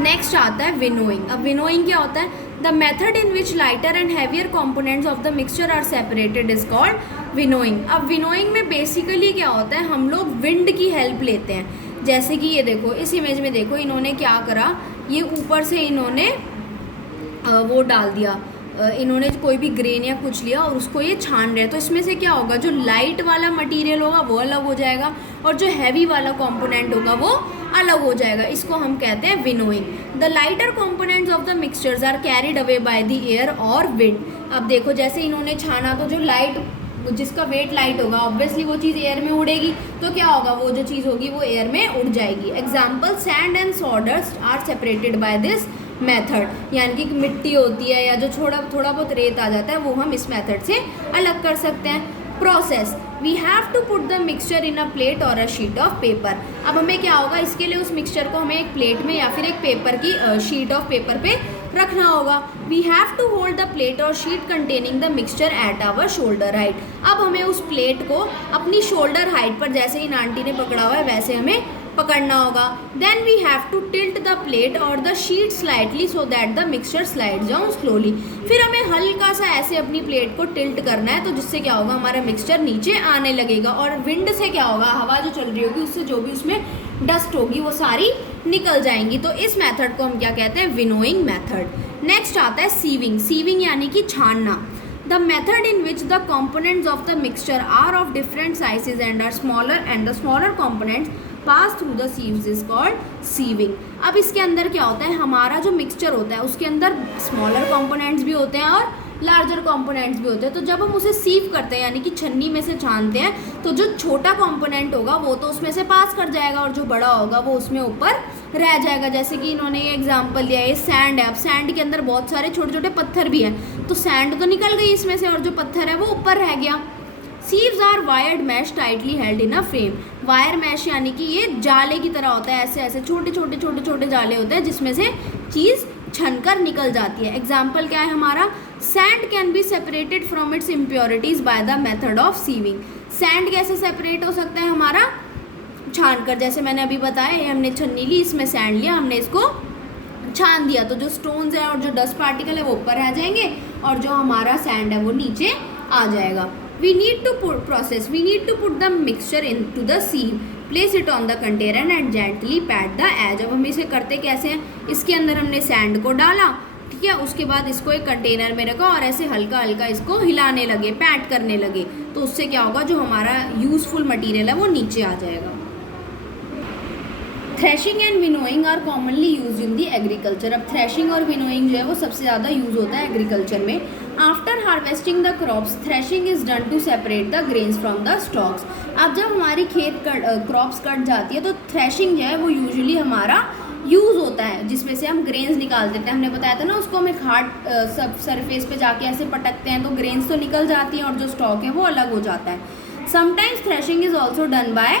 Next आता है winnowing. अब विनोइंग क्या होता है? The method in which lighter and heavier components of the mixture are separated is called winnowing. अब विनोइंग में बेसिकली क्या होता है, हम लोग विंड की हेल्प लेते हैं। जैसे कि ये देखो, इस इमेज में देखो, इन्होंने क्या करा, ये ऊपर से इन्होंने वो डाल दिया, इन्होंने कोई भी ग्रेन या कुछ लिया और उसको ये छान रहे हैं। तो इसमें से क्या होगा, जो लाइट वाला मटेरियल होगा वो अलग हो जाएगा और जो हैवी वाला कंपोनेंट होगा वो अलग हो जाएगा। इसको हम कहते हैं winnowing. The lighter components of the mixtures are carried away by the air और विंड। अब देखो, जैसे इन्होंने छाना तो जो लाइट, जिसका वेट लाइट होगा, ऑब्वियसली वो चीज़ एयर में उड़ेगी, तो क्या होगा, वो जो चीज़ होगी वो एयर में उड़ जाएगी। Example, sand and sawdust are separated by this method. यानी कि मिट्टी होती है या जो थोड़ा बहुत रेत आ जाता है वो हम इस मेथड से अलग कर सकते हैं। Process, we have to put the mixture in a plate और अ शीट ऑफ पेपर। अब हमें क्या होगा, इसके लिए उस मिक्सचर को हमें एक प्लेट में या फिर एक पेपर की शीट ऑफ पेपर पे रखना होगा। We have to hold the plate और sheet containing the mixture at our shoulder height. अब हमें उस प्लेट को अपनी शोल्डर हाइट पर, जैसे इन आंटी ने पकड़ा हुआ है वैसे हमें पकड़ना होगा। Then we have to tilt the plate और the sheet slightly so that the mixture slides down slowly. फिर हमें हल्का सा ऐसे अपनी प्लेट को टिल्ट करना है, तो जिससे क्या होगा, हमारा मिक्सचर नीचे आने लगेगा और विंड से क्या होगा, हवा जो चल रही होगी उससे जो भी उसमें डस्ट होगी वो सारी निकल जाएंगी। तो इस मेथड को हम क्या कहते हैं, विनोइंग मेथड। नेक्स्ट आता है सीविंग। सीविंग यानी कि छानना। The method in which the components of the mixture are of different sizes and are smaller and the smaller components pass through the sieves is called sieving। अब इसके अंदर क्या होता है, हमारा जो मिक्सचर होता है उसके अंदर स्मॉलर कंपोनेंट्स भी होते हैं और लार्जर कंपोनेंट्स भी होते हैं। तो जब हम उसे सीव करते हैं यानी कि छन्नी में से छानते हैं, तो जो छोटा कंपोनेंट होगा वो तो उसमें से पास कर जाएगा और जो बड़ा होगा वो उसमें ऊपर रह जाएगा। जैसे कि इन्होंने ये एग्जांपल दिया, ये सैंड है। अब सैंड के अंदर बहुत सारे छोटे छोटे पत्थर भी हैं, तो सैंड तो निकल गई इसमें से और जो पत्थर है वो ऊपर रह गया। Sieves are wired mesh tightly held in a frame. Wire mesh यानी कि ये जाले की तरह होता है, ऐसे ऐसे छोटे छोटे जाले होते हैं जिसमें से चीज़ छनकर निकल जाती है। एग्जाम्पल क्या है हमारा, sand can be separated from its impurities by the method of sieving. Sand कैसे सेपरेट हो सकता है हमारा, छान कर। जैसे मैंने अभी बताया, ये हमने छन्नी ली, इसमें सैंड लिया, हमने इसको छान दिया, तो जो स्टोन्स है और जो डस्ट पार्टिकल है वो ऊपर रह जाएंगे और जो हमारा सैंड है वो नीचे आ जाएगा। We need to put the mixture into the sieve, place it on the container and gently pat the edge। अब हम इसे करते कैसे हैं, इसके अंदर हमने सैंड को डाला, ठीक है, उसके बाद इसको एक कंटेनर में रखा और ऐसे हल्का हल्का इसको हिलाने लगे, पैट करने लगे, तो उससे क्या होगा, जो हमारा यूजफुल मटेरियल है वो नीचे आ जाएगा। Threshing and winnowing are commonly use in the agriculture. अब थ्रेशिंग और विनोइंग जो है वो सबसे ज़्यादा यूज़ होता है एग्रीकल्चर में। After harvesting the crops, threshing is done to separate the grains from the stalks. अब जब हमारी क्रॉप्स कट जाती है तो थ्रेशिंग जो है वो यूजुअली हमारा यूज़ होता है, जिसमें से हम ग्रेन्स निकाल देते हैं। हमने बताया था ना, उसको हम एक हार्ड सब सरफेस पे जाके ऐसे पटकते हैं तो ग्रेन्स तो निकल जाती हैं और जो स्टॉक है वो अलग हो जाता है। Sometimes threshing is also done by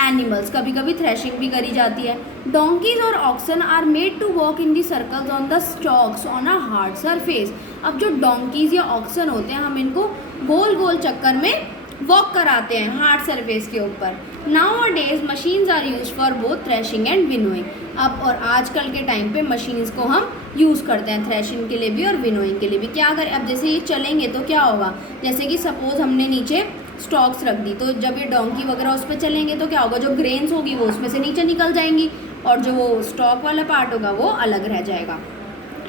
animals, कभी कभी थ्रेशिंग भी करी जाती है। डोंकीज और oxen are made to walk in the circles on the stalks on a hard surface. अब जो डोंकीज या ऑक्सन होते हैं, हम इनको गोल गोल चक्कर में वॉक कराते हैं हार्ड सरफेस के ऊपर। Nowadays machines are use for both threshing and winnowing. अब और आजकल के टाइम पे मशीन्स को हम यूज़ करते हैं थ्रेशिंग के लिए भी और विनोइंग के लिए भी। क्या करें, अब जैसे ये चलेंगे तो क्या होगा, जैसे कि सपोज हमने नीचे स्टॉक्स रख दी, तो जब ये डोंकी वगैरह उस पर चलेंगे तो क्या होगा, जो ग्रेन्स होगी वो उसमें से नीचे निकल जाएंगी और जो वो स्टॉक वाला पार्ट होगा वो अलग रह जाएगा।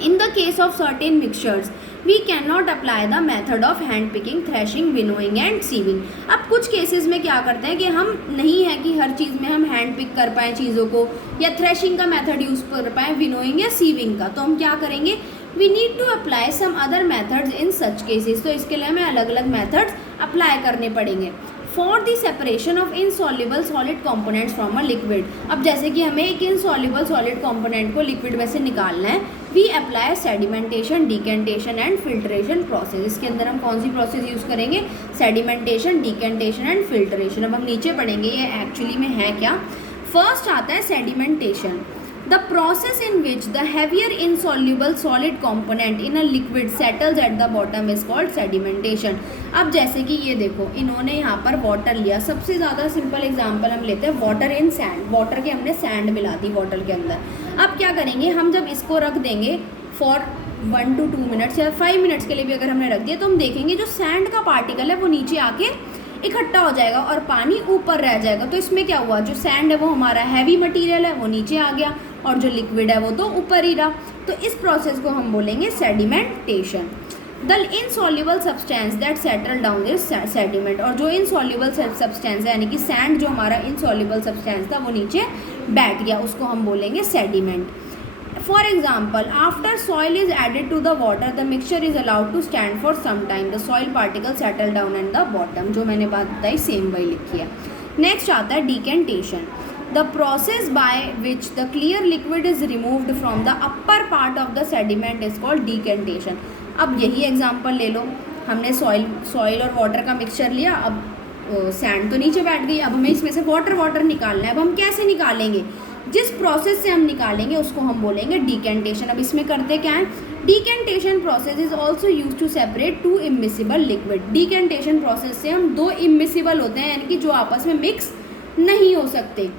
In the case of certain mixtures we can not apply the method of hand picking, threshing, winnowing and sieving. अब कुछ केसेस में क्या करते हैं कि हम नहीं है कि हर चीज़ में हम हैंड पिक कर पाएँ चीज़ों को, या थ्रेशिंग का मेथड यूज़ कर पाएँ, विनोइंग या सीविंग का, तो हम क्या करेंगे, we need to apply some other methods in such cases. तो इसके लिए हमें अलग अलग मेथड्स अप्लाई करने पड़ेंगे। For the separation of insoluble solid components from a liquid. अब जैसे कि हमें एक इनसॉल्युबल सॉलिड कंपोनेंट को लिक्विड में से निकालना है, we apply sedimentation, decantation and filtration process. इसके अंदर हम कौन सी प्रोसेस यूज़ करेंगे, सेडिमेंटेशन, डिकेंटेशन एंड फिल्ट्रेशन। अब हम नीचे पढ़ेंगे ये एक्चुअली में है क्या। फर्स्ट आता है sedimentation, the process in which the heavier insoluble solid component in a liquid settles at the bottom is called sedimentation। अब जैसे कि ये देखो, इन्होंने यहाँ पर वाटर लिया, सबसे ज़्यादा सिंपल एग्जांपल हम लेते हैं वाटर इन सैंड। वाटर के हमने सैंड मिला दी वाटर के अंदर। अब क्या करेंगे, हम जब इसको रख देंगे फॉर 1 to 2 मिनट्स या 5 मिनट्स के लिए भी अगर हमने रख दिया, तो हम देखेंगे जो सैंड का पार्टिकल है वो नीचे आके इकट्ठा हो जाएगा और पानी ऊपर रह जाएगा। तो इसमें क्या हुआ, जो सैंड है वो हमारा हैवी मटेरियल है, वो नीचे आ गया, और जो लिक्विड है वो तो ऊपर ही रहा। तो इस प्रोसेस को हम बोलेंगे sedimentation. The insoluble substance that settle down is sediment. और जो इनसॉल्युबल सब्सटेंस है, यानी कि सैंड जो हमारा इनसॉल्युबल सब्सटेंस था वो नीचे बैठ गया, उसको हम बोलेंगे sediment. For example, after soil is added to the water, the mixture is allowed to stand for some time. The soil particles settle down at the bottom. जो मैंने बात बताई सेम वही लिखी है। नेक्स्ट आता है decantation. The process by which the clear liquid is removed from the upper part of the sediment is called decantation. अब यही एग्जाम्पल ले लो, हमने सॉइल और वाटर का मिक्सचर लिया, अब सैंड तो नीचे बैठ गई, अब हमें इसमें से वाटर निकालना है। अब हम कैसे निकालेंगे, जिस प्रोसेस से हम निकालेंगे उसको हम बोलेंगे डिकेंटेशन। अब इसमें करते क्या है, decantation process is also use to separate 2 immiscible liquid. Decantation process से हम 2 इमिसिबल होते हैं, यानी कि जो आपस में मिक्स नहीं हो सकते,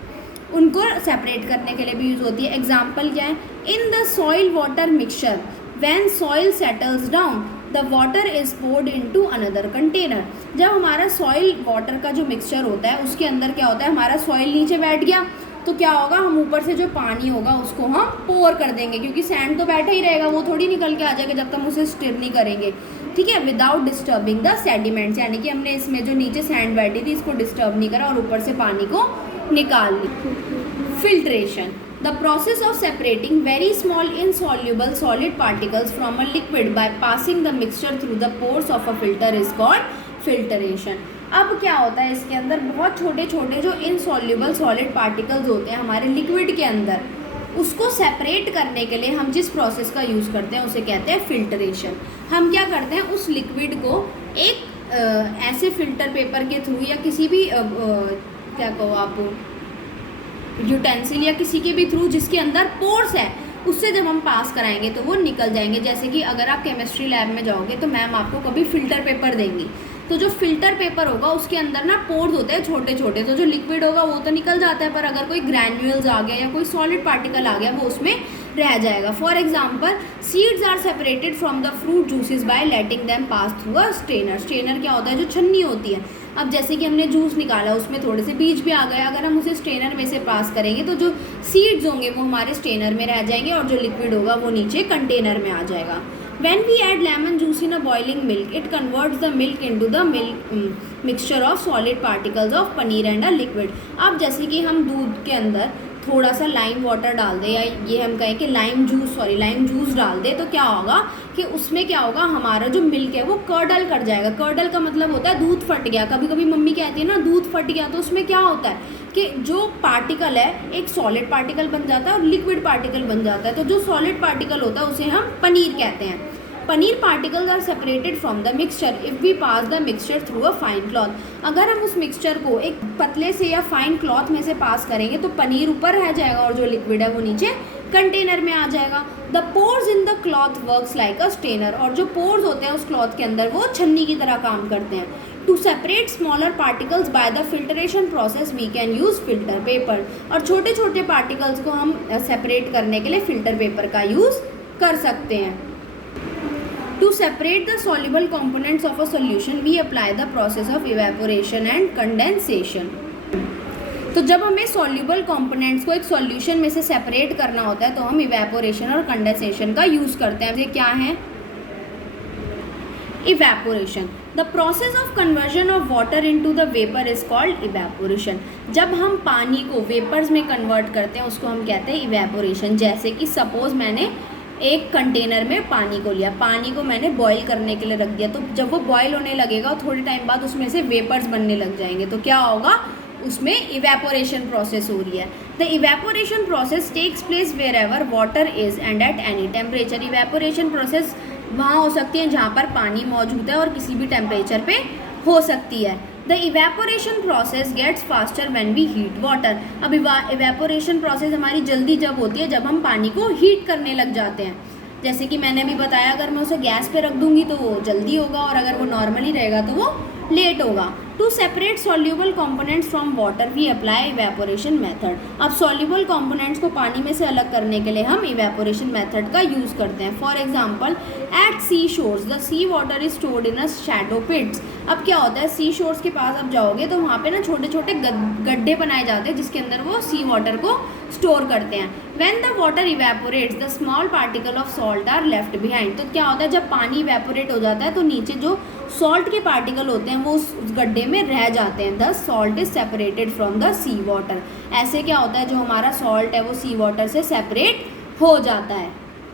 उनको सेपरेट करने के लिए भी यूज होती है। एग्जाम्पल क्या है, in the soil water mixture when soil settles down the water is poured into another container. जब हमारा सॉइल वाटर का जो मिक्सचर होता है उसके अंदर क्या होता है, हमारा सॉइल नीचे बैठ गया, तो क्या होगा, हम ऊपर से जो पानी होगा उसको हम पोर कर देंगे, क्योंकि सैंड तो बैठा ही रहेगा, वो थोड़ी निकल के आ जाएगा जब तक हम उसे स्टिर नहीं करेंगे। ठीक है, विदाउट डिस्टर्बिंग द सेडिमेंट्स, यानी कि हमने इसमें जो नीचे सैंड बैठी थी इसको डिस्टर्ब नहीं करा और ऊपर से पानी को निकाल ली। Filtration, the process of separating very small insoluble solid particles from a liquid by passing the mixture through the pores of a filter is called filtration. अब क्या होता है, इसके अंदर बहुत छोटे छोटे जो इनसॉल्युबल सॉलिड पार्टिकल्स होते हैं हमारे लिक्विड के अंदर, उसको सेपरेट करने के लिए हम जिस प्रोसेस का यूज़ करते हैं उसे कहते हैं फिल्ट्रेशन। हम क्या करते हैं, उस लिक्विड को एक ऐसे फिल्टर पेपर के थ्रू या किसी भी क्या कहो आप, यूटेंसिल या किसी के भी थ्रू जिसके अंदर पोर्स है, उससे जब हम पास कराएंगे तो वो निकल जाएंगे। जैसे कि अगर आप केमिस्ट्री लैब में जाओगे तो मैम आपको कभी फ़िल्टर पेपर देंगी, तो जो फिल्टर पेपर होगा उसके अंदर ना पोर्स होते हैं छोटे छोटे, तो जो लिक्विड होगा वो तो निकल जाता है, पर अगर कोई ग्रैन्यूल्स आ गया या कोई सॉलिड पार्टिकल आ गया वो उसमें रह जाएगा। For example, seeds are separated from the fruit juices by letting them pass through a strainer. Strainer क्या होता है, जो छन्नी होती है। अब जैसे कि हमने जूस निकाला, उसमें थोड़े से बीज भी आ गए, अगर हम उसे स्ट्रेनर में से पास करेंगे तो जो सीड्स होंगे वो हमारे स्ट्रेनर में रह जाएंगे और जो लिक्विड होगा वो नीचे कंटेनर में आ जाएगा। When we add lemon juice in a boiling milk, it converts the milk into the mixture of solid particles of paneer and a liquid. अब जैसे कि हम दूध के अंदर थोड़ा सा लाइम वाटर डाल दे, या ये हम कहें कि लाइम जूस डाल दे, तो क्या होगा कि उसमें क्या होगा, हमारा जो मिल्क है वो कर्डल कर जाएगा। कर्डल का मतलब होता है दूध फट गया। कभी कभी मम्मी कहती है ना दूध फट गया, तो उसमें क्या होता है कि जो पार्टिकल है एक सॉलिड पार्टिकल बन जाता है और लिक्विड पार्टिकल बन जाता है। तो जो सॉलिड पार्टिकल होता है उसे हम पनीर कहते हैं। Paneer particles are separated from the mixture if we pass the mixture through a fine cloth. अगर हम उस मिक्सचर को एक पतले से या फाइन क्लॉथ में से पास करेंगे तो पनीर ऊपर रह जाएगा और जो लिक्विड है वो नीचे कंटेनर में आ जाएगा। The pores in the cloth works like a strainer. और जो पोर्स होते हैं उस क्लॉथ के अंदर वो छन्नी की तरह काम करते हैं। To separate smaller particles by the filtration process we can use filter paper. और छोटे छोटे पार्टिकल्स को हम सेपरेट करने के लिए फिल्टर पेपर का यूज़ कर सकते हैं। To separate the soluble components of a solution, we apply the process of evaporation and condensation. तो जब हमें soluble components को एक solution में से separate करना होता है तो हम evaporation और condensation का use करते हैं। ये क्या है? Evaporation. The process of conversion of water into the vapor is called evaporation. जब हम पानी को वेपर्स में कन्वर्ट करते हैं उसको हम कहते हैं evaporation। जैसे कि सपोज मैंने एक कंटेनर में पानी को लिया, पानी को मैंने बॉईल करने के लिए रख दिया, तो जब वो बॉईल होने लगेगा थोड़े टाइम बाद उसमें से वेपर्स बनने लग जाएंगे, तो क्या होगा, उसमें इवेपोरेशन प्रोसेस हो रही है। The evaporation process takes place wherever water is and at any temperature. Evaporation process वहाँ हो सकती है जहाँ पर पानी मौजूद है और किसी भी टेम्परेचर पे हो सकती है। The evaporation process gets faster when we heat water. अब इवेपोरेशन प्रोसेस हमारी जल्दी जब होती है जब हम पानी को हीट करने लग जाते हैं। जैसे कि मैंने भी बताया, अगर मैं उसे गैस पे रख दूंगी तो वो जल्दी होगा और अगर वो नॉर्मली रहेगा तो वो लेट होगा। To separate soluble components from water we apply evaporation method. अब सॉल्यूबल कंपोनेंट्स को पानी में से अलग करने के लिए हम इवेपोरेशन मेथड का यूज़ करते हैं। For example at sea shores the sea water is stored in a shadow pits. अब क्या होता है, सी शोर्स के पास आप जाओगे तो वहाँ पे ना छोटे छोटे गड्ढे बनाए जाते हैं जिसके अंदर वो सी वाटर को स्टोर करते हैं। When the water evaporates the small particle of salt are left behind. तो क्या होता है, जब पानी इवेपोरेट हो जाता है तो नीचे जो सॉल्ट के पार्टिकल होते हैं वो उस गड्ढे में रह जाते हैं। The salt is separated from the sea water. ऐसे क्या होता है, जो हमारा सॉल्ट है वो सी वाटर से सेपरेट हो जाता है।